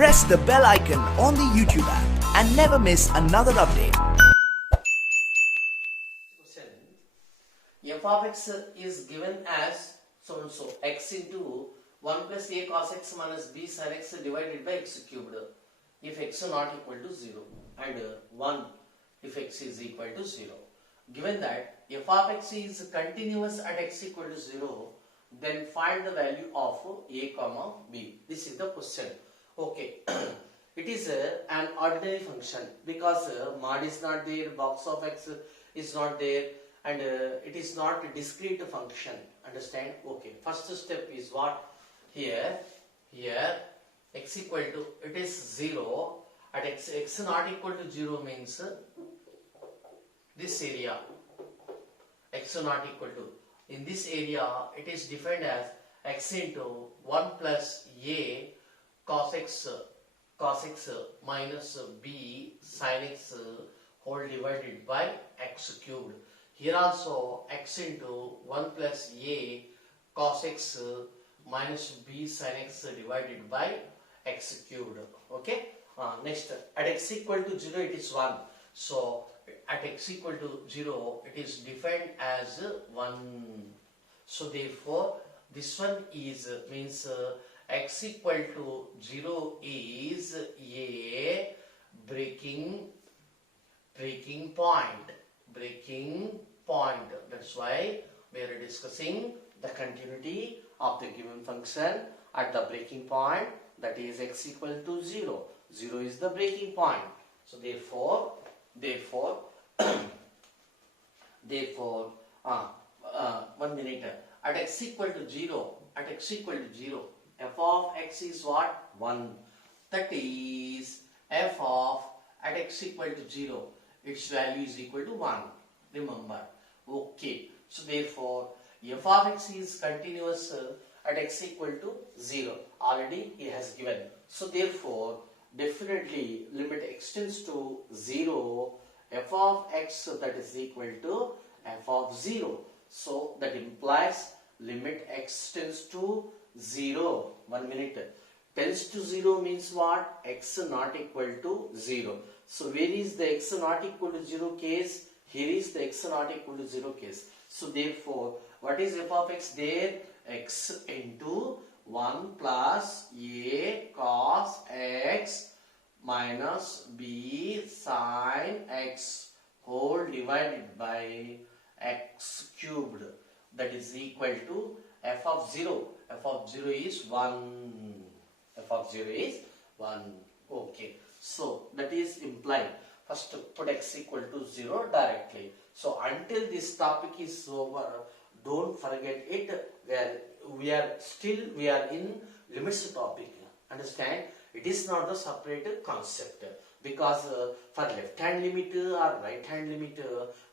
Press the bell icon on the YouTube app and never miss another update. F of x is given as so and so x into 1 plus a cos x minus b sin x divided by x cubed if x is not equal to 0 and 1 if x is equal to 0. Given that f of x is continuous at x equal to 0, then find the value of a comma b. This is the question. Okay. It is an ordinary function because mod is not there, box of x is not there, and it is not a discrete function. Understand? Okay. First step is what? Here x equal to, it is 0 at x not equal to 0 means this area x not equal to, in this area it is defined as x into 1 plus a cos x minus b sin x whole divided by x cubed. Here also x into 1 plus a cos x minus b sin x divided by x cubed. Okay. Next, at x equal to 0 it is 1. So at x equal to 0 it is defined as 1. So therefore this one is means x equal to 0 is a breaking point. That's why we are discussing the continuity of the given function at the breaking point, that is x equal to 0. 0 is the breaking point. So therefore 1 minute, at x equal to 0 f of x is what? 1. That is f of at x equal to 0, its value is equal to 1. Remember. Okay. So therefore f of x is continuous at x equal to 0. Already he has given. So therefore definitely limit extends to 0, f of x that is equal to f of 0. So that implies limit x tends to 0. 1 minute. Tends to 0 means what? X not equal to 0. So where is the x not equal to 0 case? Here is the x not equal to 0 case. So therefore what is f of x there? X into 1 plus a cos x minus b sin x whole divided by x cubed, that is equal to f of 0. F of 0 is 1. F of 0 is 1. Okay. So that is implied. First put x equal to 0 directly. So until this topic is over, don't forget it. We are in limits topic. Understand? It is not the separate concept, because for left hand limit or right hand limit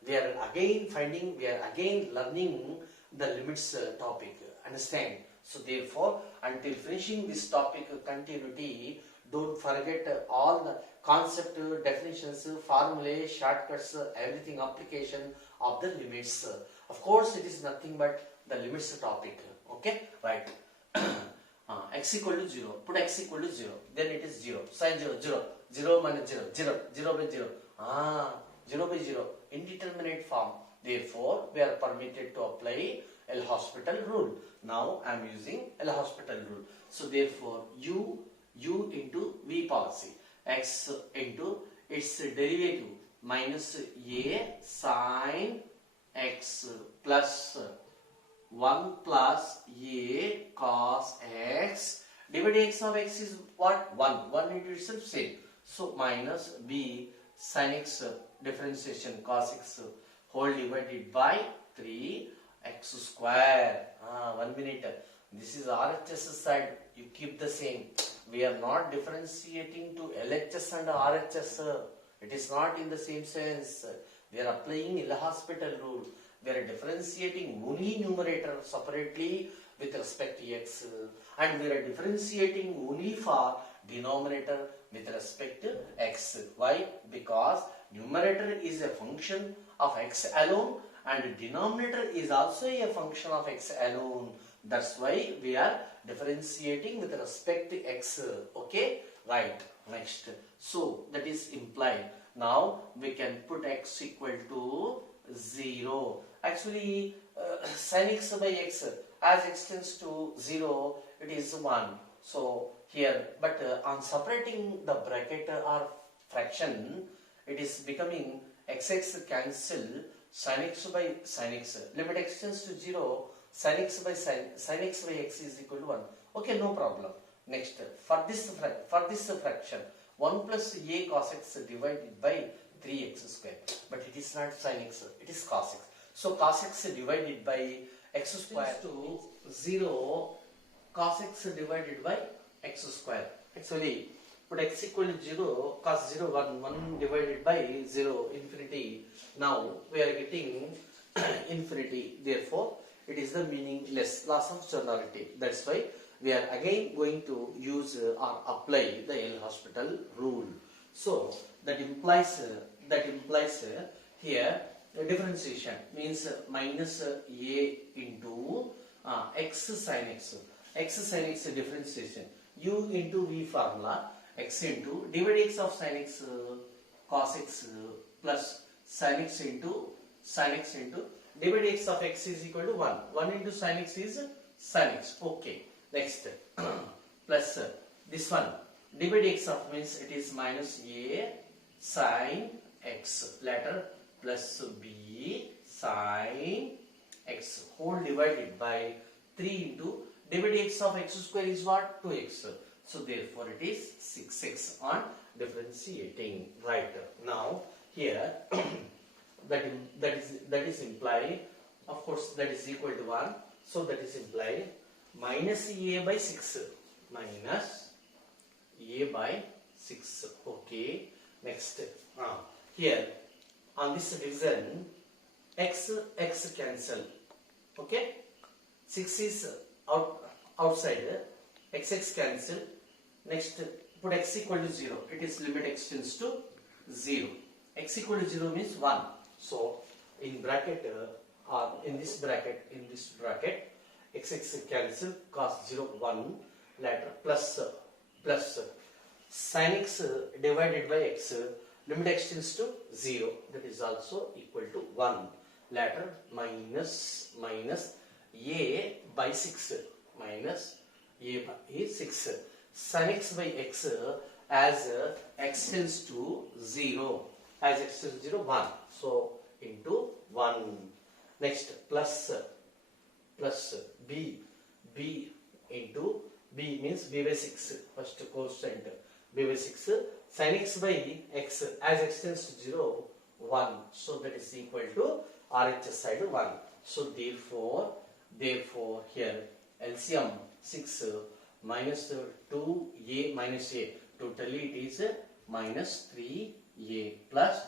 we are again learning the limits topic. Understand? So therefore until finishing this topic continuity, don't forget all the concept, definitions, formulae, shortcuts, everything application of the limits. Of course it is nothing but the limits topic. Okay, right. X equal to 0, put x equal to 0, then it is 0, sin 0, 0, 0 minus 0, 0, 0 by 0, 0 by 0, indeterminate form. Therefore we are permitted to apply L'Hospital rule. Now I am using L'Hospital rule. So therefore u into v policy, x into its derivative minus a sin x plus 1 plus a cos x divided x of x is what? 1. 1 into itself same. So minus b sin x differentiation cos x whole divided by 3 x square. 1 minute. This is RHS side. You keep the same. We are not differentiating to LHS and RHS. It is not in the same sense. We are applying L'Hospital rule. We are differentiating only numerator separately with respect to x, and we are differentiating only for denominator with respect to x. Why? Because numerator is a function of x alone and denominator is also a function of x alone. That's why we are differentiating with respect to x. Okay, right. Next, so that is implied. Now we can put x equal to 0. Actually, sin x by x as x tends to 0, it is 1. So here, but on separating the bracket or fraction, it is becoming xx cancel sin x by sin x. Limit x tends to 0, sin x by x is equal to 1. Okay, no problem. Next, for this fraction, 1 plus a cos x divided by 3x square. But it is not sin x, it is cos x. So cos x divided by x square to 0, cos x divided by x square. Actually, put x equal to 0, cos 0, 1 divided by 0, infinity. Now we are getting infinity. Therefore, it is the meaningless, loss of generality. That's why we are again going to use or apply the L'Hospital rule. So that implies here differentiation means minus a into x sin x. X sin x differentiation. U into v formula. X into divide x of sin x cos x plus sin x into divide x of x is equal to 1. 1 into sin x is sin x. Okay. Next, plus this one, divide x of means it is minus a sin x, later plus b sin x whole divided by 3 into divide x of x square is what? 2x. So therefore it is 6x on differentiating. Right. Now here that is imply, of course that is equal to 1. So that is imply minus a by 6. Minus a by 6. Okay. Next. Here on this division x cancel. Okay. 6 is outside. X cancel. Next, put x equal to 0. It is limit x tends to 0. X equal to 0 means 1. So in bracket in this bracket x cancel cos 0 1 later plus sin x divided by x limit x tends to 0, that is also equal to 1 later minus a by 6 minus a by 6 sin x by x as x tends to 0 1, so into 1. Next plus b into b means b by 6, first quotient b by 6 sin x by x as x tends to 0 1, so that is equal to RHS side 1. So therefore here LCM 6 minus 2a minus a, totally it is minus 3a plus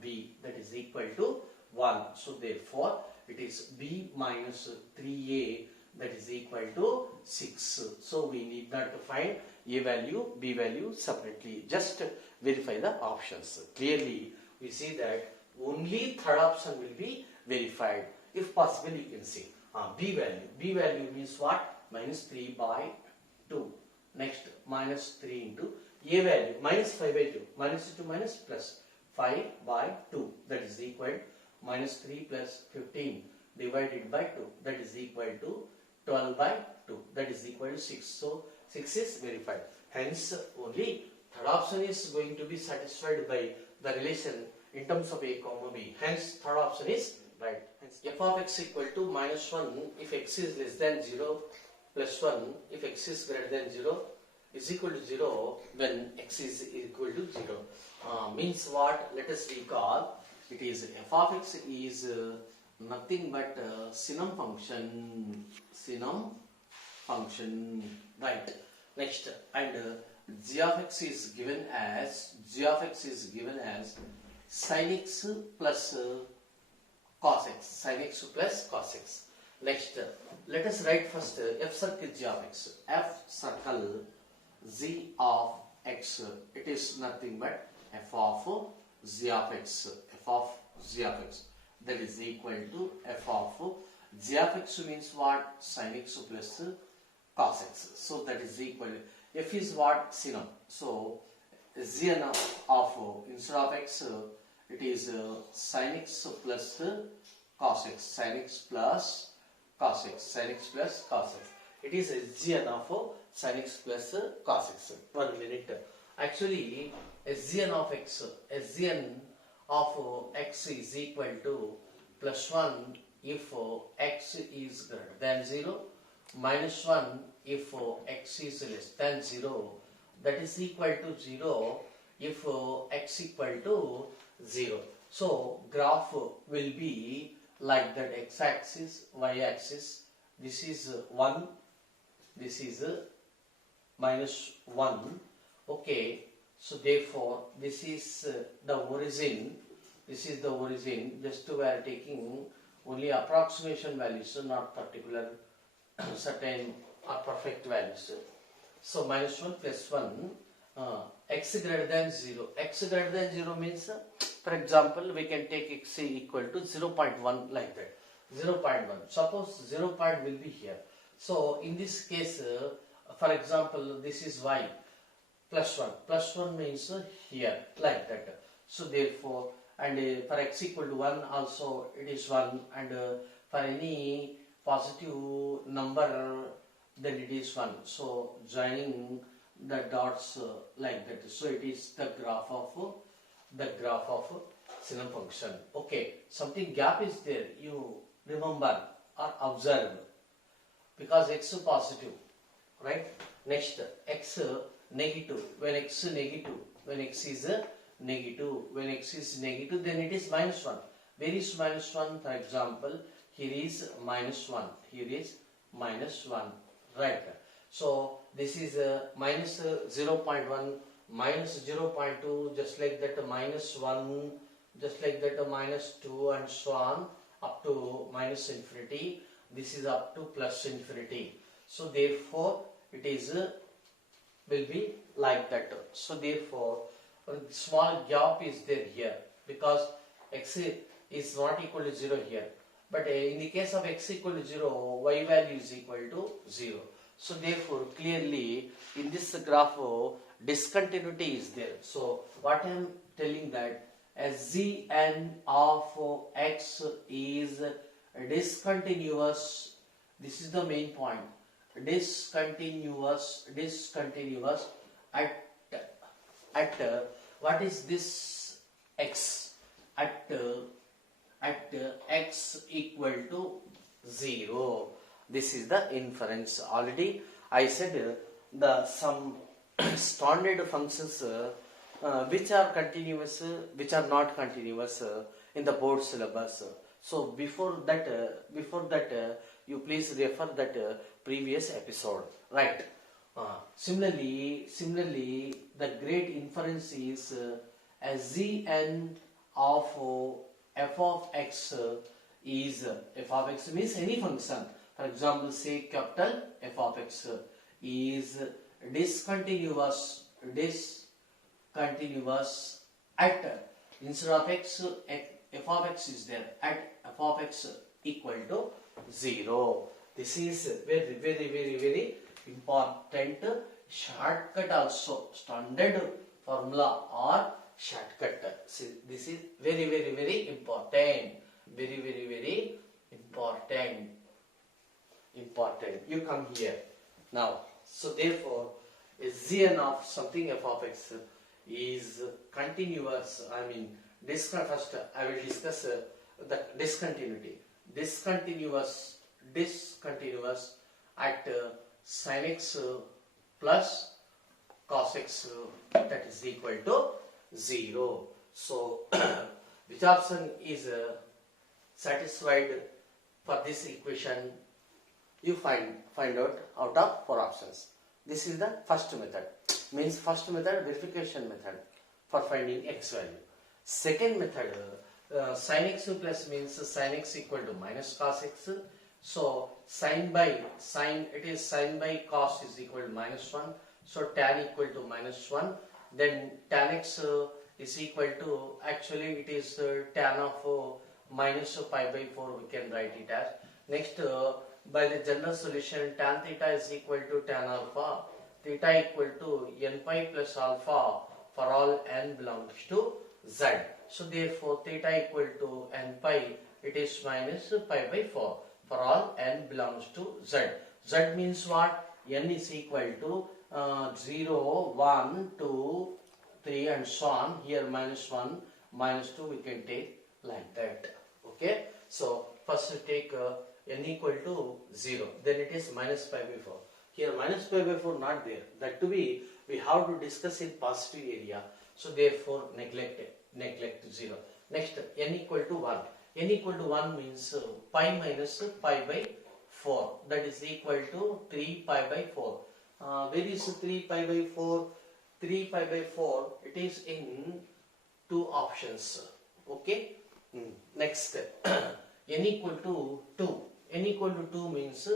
b, that is equal to 1. So therefore it is b minus 3a, that is equal to 6. So we need not to find a value, b value separately, just verify the options. Clearly we see that only third option will be verified. If possible you can see b value means what? Minus 3 by 2. Next minus 3 into a value minus 5 by 2, minus 2 minus plus 5 by 2, that is equal minus 3 plus 15 divided by 2, that is equal to 12 by 2, that is equal to 6. So 6 is verified. Hence only third option is going to be satisfied by the relation in terms of a comma b. Hence third option is right. Hence f of x equal to minus 1 if x is less than 0, plus 1 if x is greater than 0, is equal to 0 when x is equal to 0. Means what? Let us recall. It is f of x is nothing but sinum function, right? Next, and g of x is given as sin x plus cos x, sin x plus cos x. Next, let us write first f circle g of x. F circle z of x, it is nothing but f of z of x, that is equal to f of g of x means what? Sin x plus cos x. So that is equal. F is what? Sinum. So Gn of instead of x, it is sin x plus cos x. Sin x plus cos x. Sin x plus cos x. It is Gn of sin x plus cos x. 1 minute. Actually, Gn of x is equal to plus 1 if x is greater than 0, minus 1 if x is less than 0, that is equal to 0 if x equal to 0. So graph will be like that: x-axis, y-axis. This is 1, this is minus 1. Okay, so therefore this is the origin. This is the origin. Just we are taking only approximation values, not particular certain or perfect values. So minus 1 plus 1, x greater than 0. X greater than 0 means, for example, we can take x equal to 0.1 like that. 0.1. Suppose 0 point will be here. So in this case, for example, this is y plus 1. Plus 1 means here like that. So therefore, and for x equal to 1 also it is 1, and for any positive number then it is 1. So joining the dots like that. So it is the graph of Sinum function. Okay, something gap is there. You remember or observe, because x positive, right? Next, x negative. When x negative, when x is negative, when x is negative, then it is minus 1. Where is minus 1? For example, here is minus 1. Here is minus 1. Right. So this is minus 0.1, minus 0.2, just like that, minus 1, just like that, minus 2, and so on up to minus infinity. This is up to plus infinity. So therefore it is will be like that. So therefore a small gap is there here, because x is not equal to 0 here. But in the case of x equal to 0, y value is equal to 0. So therefore clearly in this graph discontinuity is there. So what I am telling that, as Gn of x is discontinuous, this is the main point, discontinuous at what is this x, at x equal to 0. This is the inference. Already I said the some standard functions which are continuous, which are not continuous in the board syllabus. So before that you please refer that previous episode, right? Similarly, the great inference is as Gn of f of x is, f of x means any function. For example, say capital F of x is discontinuous at, instead of x, f of x is there, at f of x equal to 0. This is very important shortcut also, standard formula or shortcut. See, this is very important, very important. You come here now. So therefore a Gn of something f of x is continuous. I mean, first I will discuss the discontinuity. Discontinuous at sin x plus cos x, that is equal to 0. So which option is satisfied for this equation? You find out of 4 options. This is the first method, means first method, verification method for finding x value. Second method, sin x plus means sin x equal to minus cos x. So sin by cos is equal to minus 1. So tan equal to minus 1. Then tan x is equal to, actually it is tan of minus pi by 4, we can write it as. Next, by the general solution, tan theta is equal to tan alpha, theta equal to n pi plus alpha for all n belongs to z. So therefore, theta equal to n pi, it is minus pi by 4 for all n belongs to z. Z means what? N is equal to 0, 1, 2, 3 and so on. Here minus 1, minus 2 we can take like that. Okay. So first we take n equal to 0. Then it is minus pi by 4. Here minus pi by 4 not there. That to be, we have to discuss in positive area. So therefore neglect 0. Next, n equal to 1. N equal to 1 means pi minus pi by 4. That is equal to 3 pi by 4. Where is 3 pi by 4? 3 pi by 4, it is in two options. Okay. Next, n equal to 2. N equal to 2 means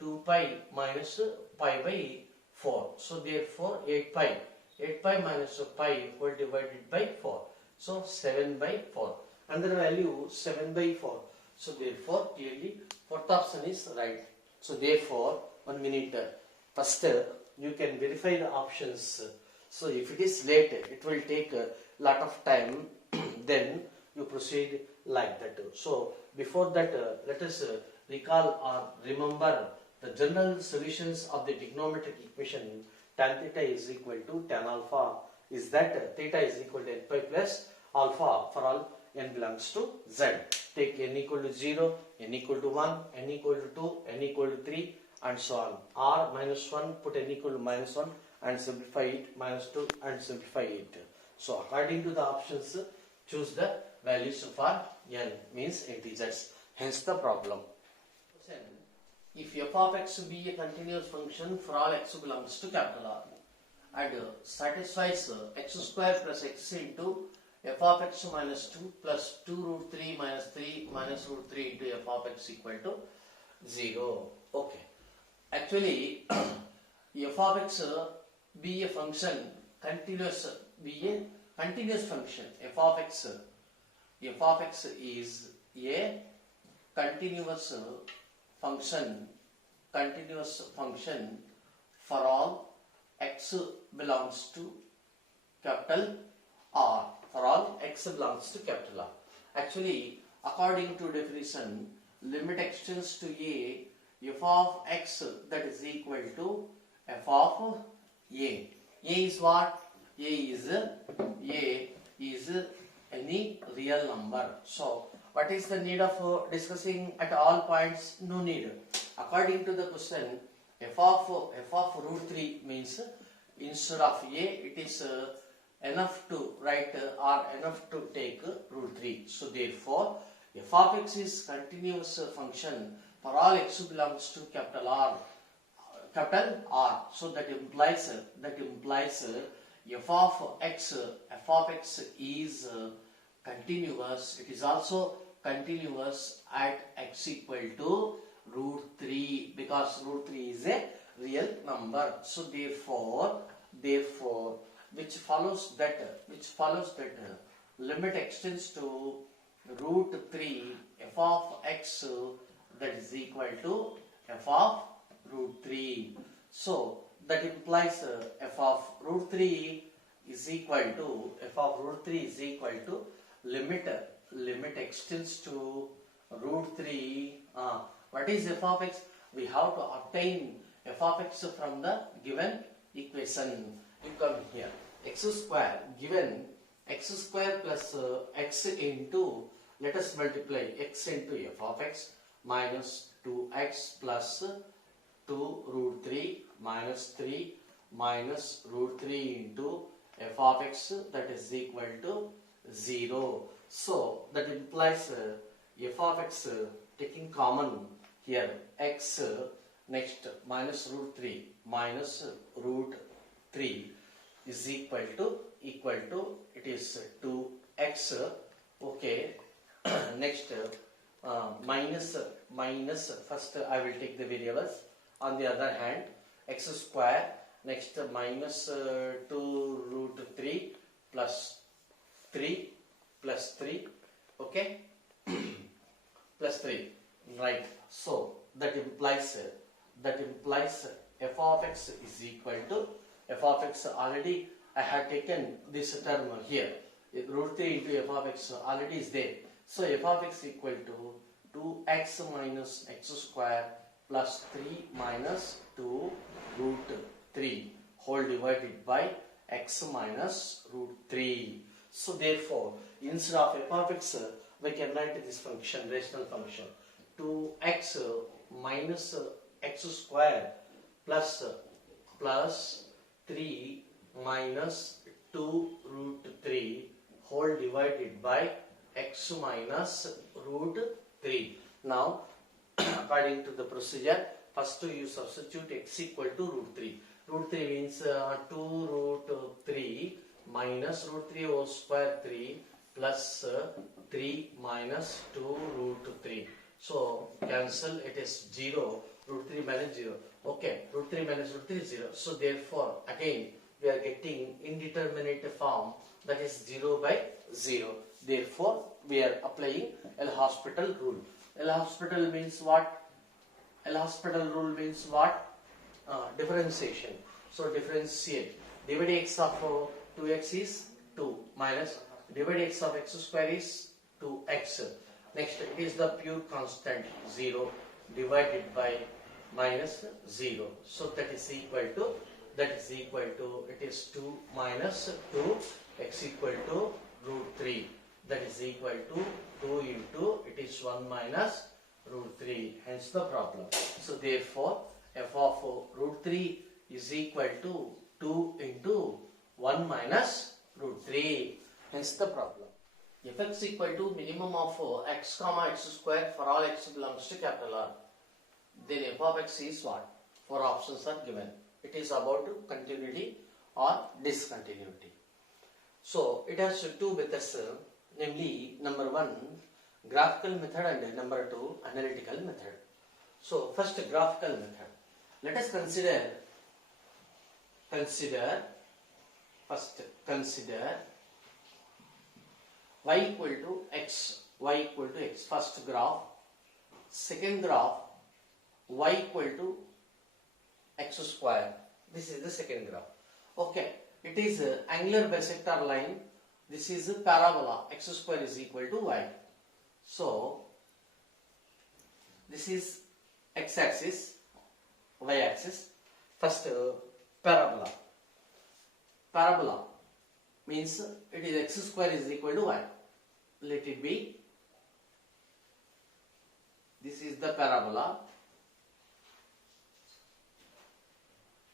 2 pi minus pi by 4. So therefore 8 pi. 8 pi minus pi whole divided by 4. So 7 by 4. Another value 7 by 4. So therefore clearly fourth option is right. So therefore 1 minute. First you can verify the options. So if it is late, it will take a lot of time. Then you proceed like that. So before that, let us recall or remember the general solutions of the trigonometric equation. Tan theta is equal to tan alpha is that theta is equal to n pi plus alpha for all n belongs to z. Take n equal to 0, n equal to 1, n equal to 2, n equal to 3 and so on. R minus 1, put n equal to minus 1 and simplify it, minus 2 and simplify it. So according to the options, choose the values for n means integers. Hence the problem. If f of x be a continuous function for all x belongs to capital R and satisfies x square plus x into f of x minus 2 plus 2 root 3 minus 3 minus root 3 into f of x equal to 0. Okay. Actually, f of x be a function continuous, be a continuous function. F of x is a continuous function for all x belongs to capital R. For all x belongs to capital R. Actually, according to definition, limit extends to a, f of x that is equal to f of a. A is what? A is any real number. So, what is the need of discussing at all points? No need. According to the question, f of root 3 means instead of a, it is enough to write or enough to take root 3. So therefore, f of x is continuous function for all x belongs to capital R. So that implies f of x is continuous. It is also continuous at x equal to root 3 because root 3 is a real number. So therefore which follows that limit extends to root 3 f of x that is equal to f of root 3. So that implies f of root 3 is equal to limit extends to root 3. What is f of x? We have to obtain f of x from the given equation. You come here. X square, given x square plus x into, let us multiply x into f of x minus 2x plus 2 root 3 minus 3 minus root 3 into f of x that is equal to 0. So that implies f of x taking common here x, next minus root 3 minus root 3 is equal to it is 2x. Okay. Next minus first I will take the variables. On the other hand, x square, next minus 2 root 3 plus 3, okay, plus 3. Right. So that implies f of x is equal to f of x. Already I have taken this term here. Root 3 into f of x already is there. So f of x equal to 2x minus x square plus 3 minus 2 root 3 whole divided by x minus root 3. So therefore, instead of f of x, we can write this function, rational function, 2x minus x square plus 3 minus 2 root 3 whole divided by x minus root 3. Now, according to the procedure, first you substitute x equal to root 3. Root 3 means 2 root 3 minus root 3 whole square 3 plus 3 minus 2 root 3. So cancel, it is 0. Root 3 minus 0. Okay, root 3 minus root 3 is 0. So therefore again we are getting indeterminate form, that is 0 by 0. Therefore we are applying L'Hospital rule. L'Hospital means what? L'Hospital rule means what? Differentiation. So differentiate. Divide x of 2x is 2 minus divide x of x square is 2x. Next it is the pure constant 0 divided by minus 0. So that is equal to it is 2 minus 2 x equal to root 3. That is equal to 2 into it is 1 minus root 3. Hence the problem. So therefore f of root 3 is equal to 2 into 1 minus root 3. Hence the problem. If x equal to minimum of x comma x square for all x belongs to capital R, then f of x is what? 4 options are given. It is about continuity or discontinuity. So it has two methods, namely number 1 graphical method and number 2 analytical method. So first graphical method. Let us consider y equal to x, first graph. Second graph, y equal to x square. This is the second graph. Okay, it is angular bisector line. This is a parabola. X square is equal to y. So this is x axis, y axis. First parabola. Parabola means it is x square is equal to y. Let it be. This is the parabola.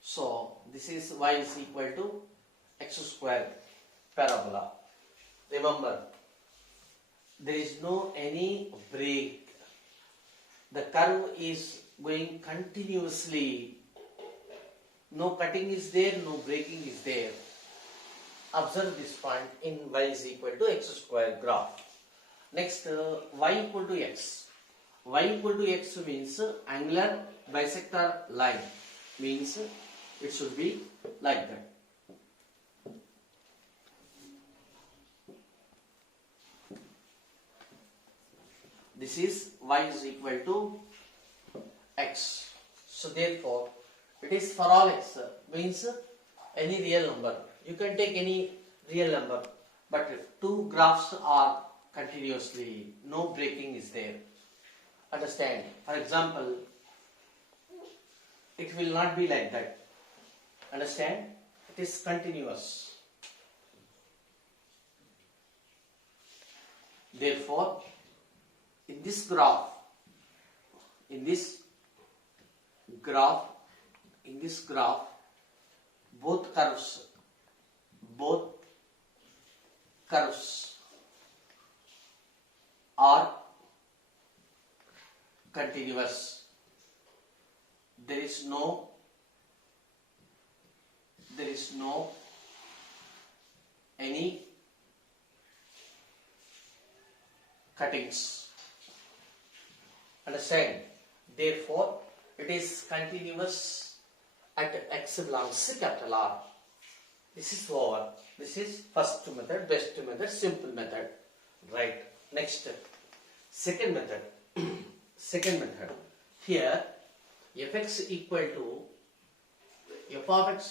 So this is y is equal to x square parabola. Remember, there is no any break. The curve is going continuously. No cutting is there, no breaking is there. Observe this point in y is equal to x square graph. Next, y equal to x. Y equal to x means angular bisector line. Means it should be like that. This is y is equal to x. So therefore, it is for all x, means any real number. You can take any real number, but if two graphs are continuously, no breaking is there. Understand? For example, it will not be like that. Understand? It is continuous. Therefore, in this graph, both curves are continuous. There is no any cuttings. Understand? Therefore, it is continuous at x belongs to capital R. This is over. This is first method, best method, simple method. Right. Next, second method. second method. Here f of x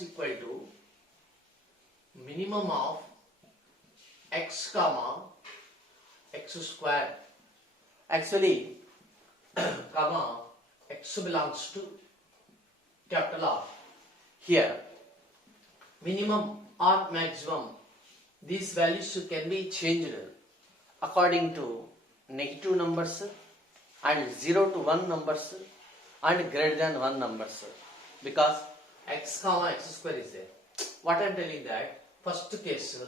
equal to minimum of x comma x square. Actually, comma x belongs to capital R. Here, minimum or maximum, these values can be changed according to negative numbers and 0 to 1 numbers and greater than 1 numbers, because x comma x square is there. What I am telling that, first case,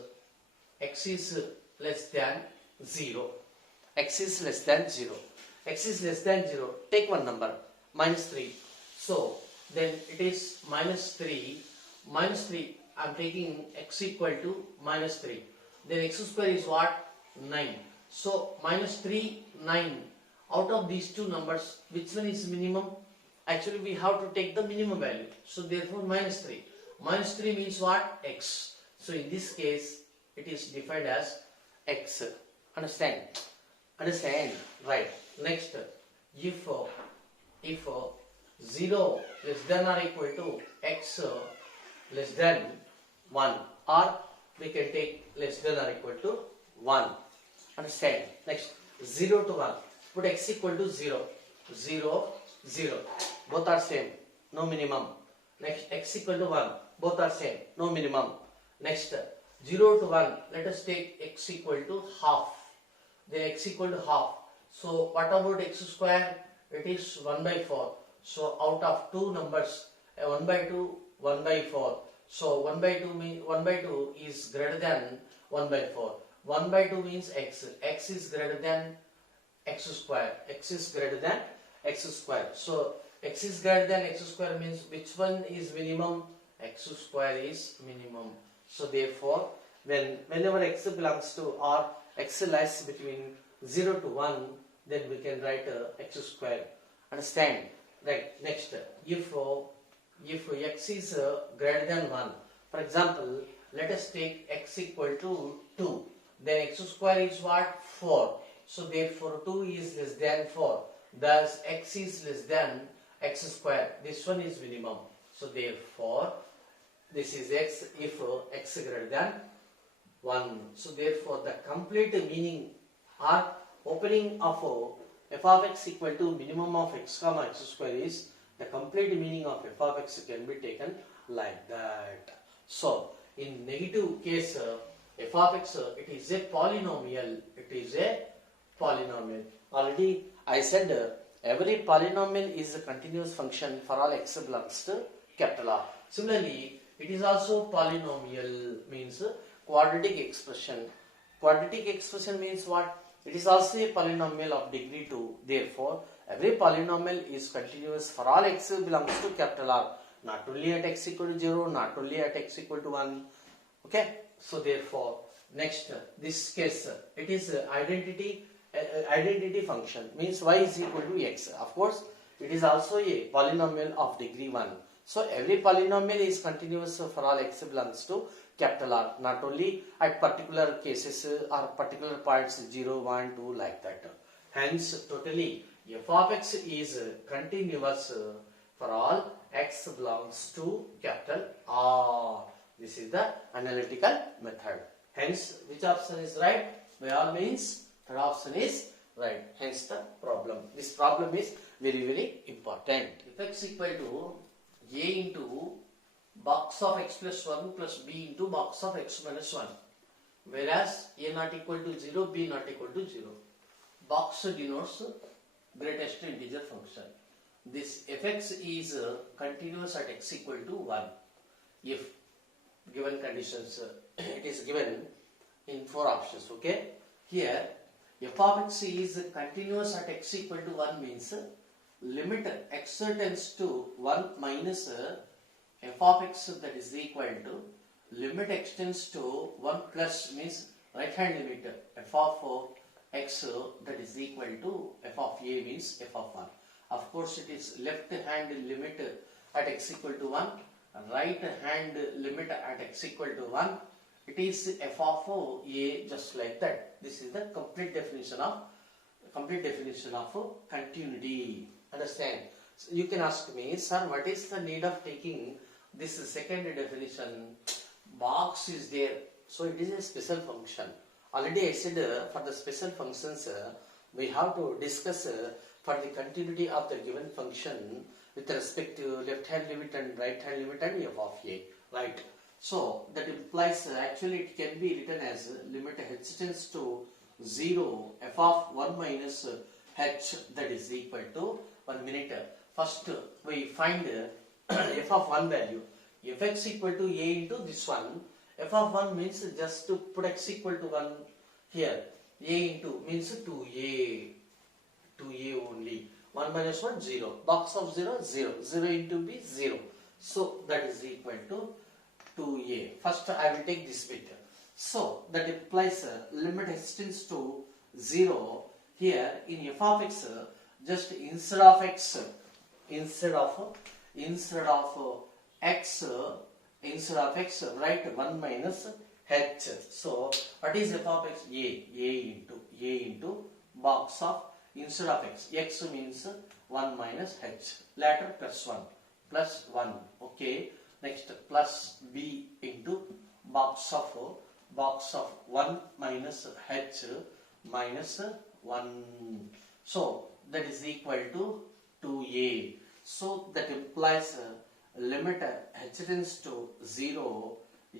x is less than 0. X is less than 0. X is less than 0. Take one number, minus 3. So, then it is minus 3. Minus 3, I am taking x equal to minus 3. Then x square is what? 9. So, minus 3, 9. Out of these two numbers, which one is minimum? Actually, we have to take the minimum value. So, therefore, minus 3. Minus 3 means what? X. So, in this case, it is defined as x. Understand? Understand? Right. Next, if 0 less than or equal to x less than 1, or we can take less than or equal to 1. Understand? Next, 0 to 1. Put x equal to 0. 0, 0. Both are same. No minimum. Next, x equal to 1. Both are same. No minimum. Next, 0 to 1. Let us take x equal to half. Then x equal to half. So, what about x square? It is 1 by 4. So, out of two numbers, 1 by 2, 1 by 4. So, 1 by 2 means 1 by 2 is greater than 1 by 4. 1 by 2 means x. X is greater than x square. X is greater than x square. So, x is greater than x square means which one is minimum? X square is minimum. So, therefore, whenever x belongs to or x lies between 0 to 1, then we can write x square. Understand? Right. Next, if x is greater than 1, for example, let us take x equal to 2. Then x square is what? 4. So, therefore, 2 is less than 4. Thus, x is less than x square. This one is minimum. So, therefore, this is x if x greater than 1. So, therefore, the complete meaning or opening of f of x equal to minimum of x comma x square is, the complete meaning of f of x can be taken like that. So, in negative case, f of x, it is a polynomial. It is a polynomial. Already I said every polynomial is a continuous function for all x belongs to capital R. Similarly, it is also polynomial, means quadratic expression. Quadratic expression means what? It is also a polynomial of degree 2. Therefore, every polynomial is continuous for all x belongs to capital R. Not only at x equal to 0, not only at x equal to 1. Okay. So, therefore, next, this case, it is identity function, means y is equal to x. Of course, it is also a polynomial of degree 1. So, every polynomial is continuous for all x belongs to capital R, not only at particular cases or particular points 0, 1, 2 like that. Hence, totally f of x is continuous for all x belongs to capital R. This is the analytical method. Hence, which option is right? By all means, third option is right. Hence the problem. This problem is very, very important. If x equal to a into box of x plus 1 plus b into box of x minus 1. Whereas a not equal to 0, b not equal to 0. Box denotes greatest integer function. This fx is continuous at x equal to 1. If given conditions, it is given in 4 options. Okay. Here f of x is continuous at x equal to 1 means limit x tends to 1 minus f of x, that is equal to limit x tends to 1 plus, means right hand limit f of x, that is equal to f of a, means f of 1. Of course, it is left hand limit at x equal to 1, right hand limit at x equal to 1. It is f of a just like that. This is the complete definition of complete definition of continuity. Understand? So you can ask me, sir, what is the need of taking this second definition? Box is there, so it is a special function. Already I said for the special functions we have to discuss for the continuity of the given function with respect to left hand limit and right hand limit and f of a, right? So that implies actually it can be written as limit h tends to 0 f of 1 minus h, that is equal to 1 minute. First we find f of 1 value. Fx equal to a into this one. F of 1 means just to put x equal to 1 here. A into means 2a. 2a only. 1 minus 1, 0. Box of 0, 0. 0 into b, 0. So that is equal to 2a. First I will take this bit. So that implies limit h tends to 0. Here in f of x, just instead of x, instead of x, write 1 minus h. So what is f of x? A into box of instead of x. X means 1 minus h. Later plus 1. Okay. Next plus b into box of 1 minus h minus 1. So that is equal to 2a. So that implies limit h tends to 0,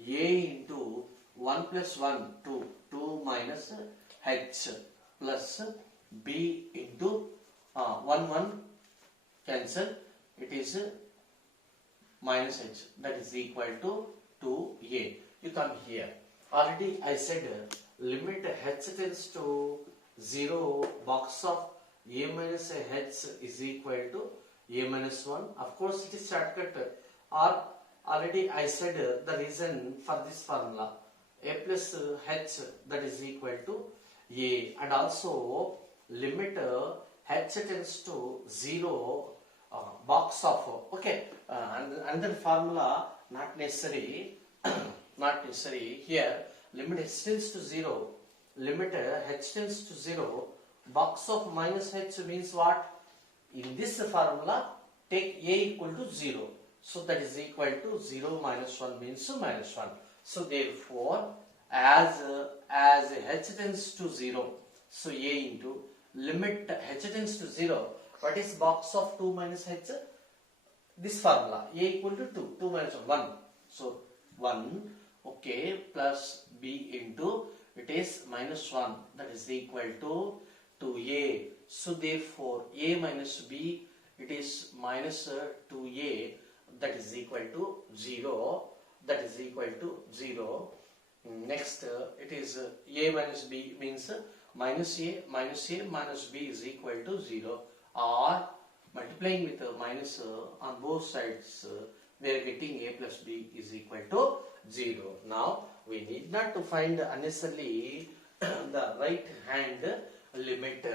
a into 1 plus 1, 2 minus h plus b into 1 cancel, it is minus h, that is equal to 2a. You come here. Already I said limit h tends to 0, box of a minus h is equal to a minus 1. Of course it is shortcut, or already I said the reason for this formula. A plus h, that is equal to a, and also limit h tends to 0, box of, okay, another formula not necessary. Not necessary here. Limit h tends to 0, limit h tends to 0, box of minus h means what? In this formula take a equal to 0, so that is equal to 0 minus 1 means minus 1. So therefore as h tends to 0, so a into limit h tends to 0, what is box of 2 minus h? This formula, a equal to 2 minus 1, so 1, okay, plus b into, it is minus 1, that is equal to 2a. So therefore a minus b, it is minus 2a, that is equal to 0, that is equal to 0. Next it is a minus b means minus a minus b is equal to 0, or multiplying with minus on both sides, we are getting a plus b is equal to 0. Now we need not to find unnecessarily the right hand limit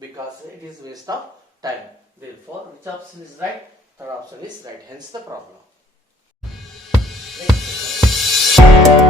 because it is waste of time. Therefore, which option is right? Third option is right. Hence the problem. Next.